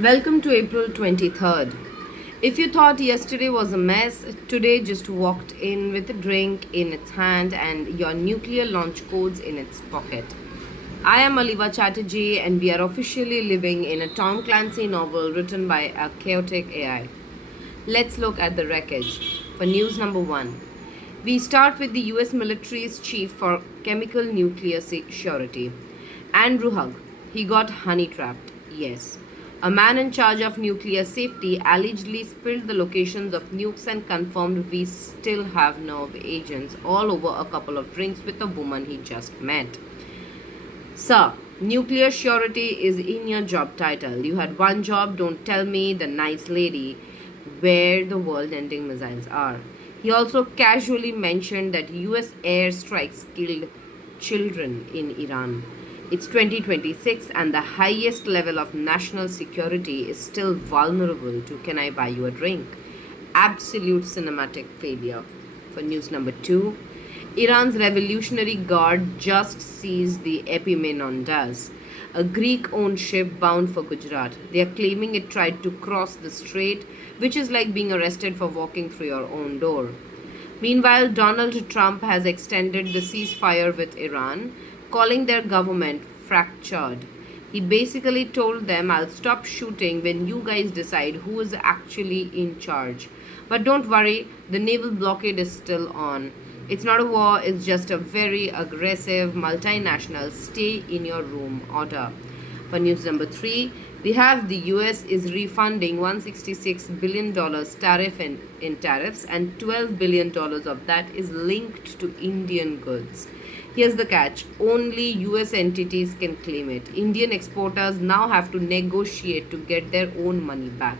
Welcome to April 23rd. If you thought yesterday was a mess, today just walked in with a drink in its hand and your nuclear launch codes in its pocket. I am Aliva Chatterjee and we are officially living in a Tom Clancy novel written by a chaotic AI. Let's look at the wreckage. For news number 1, we start with the US military's chief for chemical nuclear security, Andrew Hugh. He got honey trapped, yes. A man in charge of nuclear safety allegedly spilled the locations of nukes and confirmed we still have nerve agents all over a couple of drinks with a woman he just met. Sir, nuclear surety is in your job title. You had one job, don't tell me, the nice lady, where the world ending missiles are. He also casually mentioned that US airstrikes killed children in Iran. It's 2026 and the highest level of national security is still vulnerable to can I buy you a drink? Absolute cinematic failure. For news number 2, Iran's Revolutionary Guard just seized the Epimenondas, a Greek-owned ship bound for Gujarat. They are claiming it tried to cross the strait, which is like being arrested for walking through your own door. Meanwhile, Donald Trump has extended the ceasefire with Iran, calling their government fractured. He basically told them, I'll stop shooting when you guys decide who is actually in charge. But don't worry, the naval blockade is still on. It's not a war, it's just a very aggressive multinational stay in your room order. For news number 3, we have the US is refunding $166 billion tariff in tariffs, and $12 billion of that is linked to Indian goods. Here's the catch, only US entities can claim it. Indian exporters now have to negotiate to get their own money back.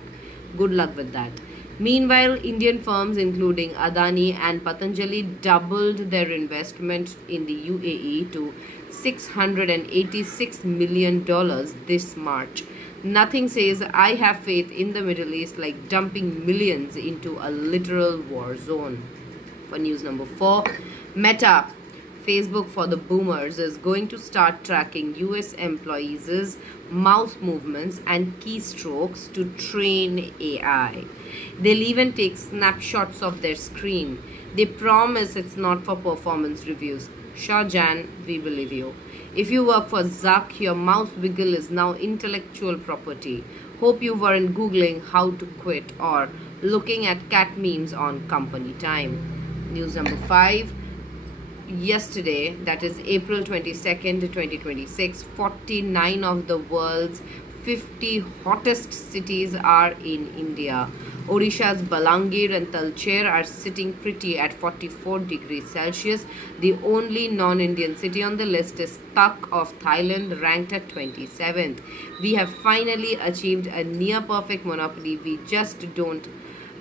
Good luck with that. Meanwhile, Indian firms including Adani and Patanjali doubled their investment in the UAE to $686 million this March. Nothing says I have faith in the Middle East like dumping millions into a literal war zone. For news number 4, Meta, Facebook for the boomers, is going to start tracking US employees' mouse movements and keystrokes to train AI. They'll even take snapshots of their screen. They promise it's not for performance reviews. Sure, Jan, we believe you. If you work for Zuck, your mouse wiggle is now intellectual property. Hope you weren't Googling how to quit or looking at cat memes on company time. News number 5. Yesterday, that is April 22nd, 2026, 49 of the world's 50 hottest cities are in India. Odisha's Balangir and Talcher are sitting pretty at 44 degrees Celsius. The only non-Indian city on the list is Tak of Thailand, ranked at 27th. We have finally achieved a near-perfect monopoly.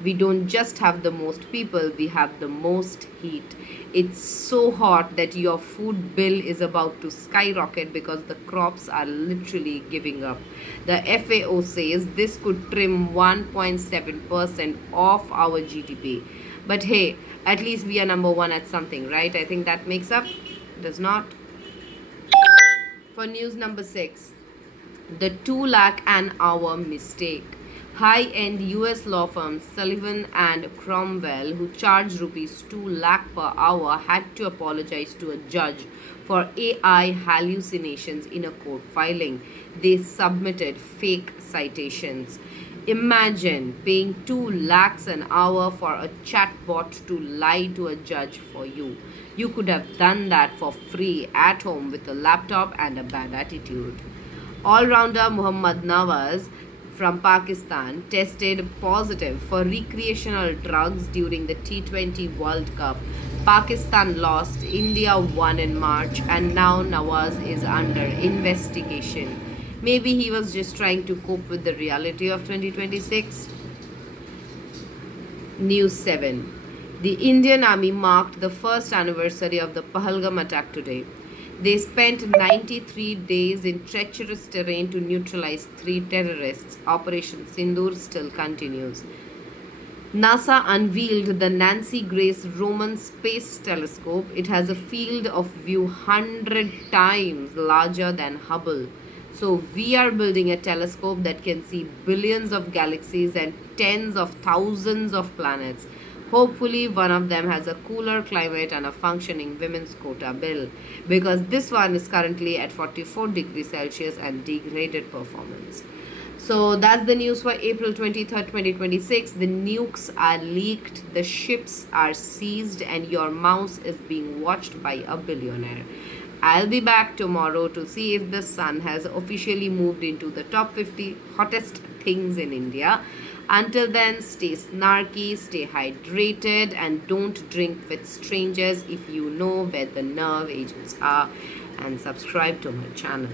We don't just have the most people, we have the most heat. It's so hot that your food bill is about to skyrocket because the crops are literally giving up. The FAO says this could trim 1.7% off our GDP. But hey, at least we are number 1 at something, right? I think that makes up. Does not. For news number 6, the 2 lakh an hour mistake. High-end US law firm Sullivan and Cromwell, who charged rupees 2 lakh per hour, had to apologize to a judge for AI hallucinations in a court filing. They submitted fake citations. Imagine paying 2 lakhs an hour for a chatbot to lie to a judge for you. You could have done that for free at home with a laptop and a bad attitude. All-rounder Muhammad Nawaz from Pakistan tested positive for recreational drugs during the T20 World Cup. Pakistan lost, India won in March, and now Nawaz is under investigation. Maybe he was just trying to cope with the reality of 2026. News 7. The Indian Army marked the first anniversary of the Pahalgam attack today. They spent 93 days in treacherous terrain to neutralize 3 terrorists. Operation Sindoor still continues. NASA unveiled the Nancy Grace Roman Space Telescope. It has a field of view 100 times larger than Hubble. So we are building a telescope that can see billions of galaxies and tens of thousands of planets. Hopefully, one of them has a cooler climate and a functioning women's quota bill, because this one is currently at 44 degrees Celsius and degraded performance. So that's the news for April 23rd, 2026. The nukes are leaked, the ships are seized, and your mouse is being watched by a billionaire. I'll be back tomorrow to see if the sun has officially moved into the top 50 hottest things in India. Until then, stay snarky, stay hydrated, and don't drink with strangers if you know where the nerve agents are. And subscribe to my channel.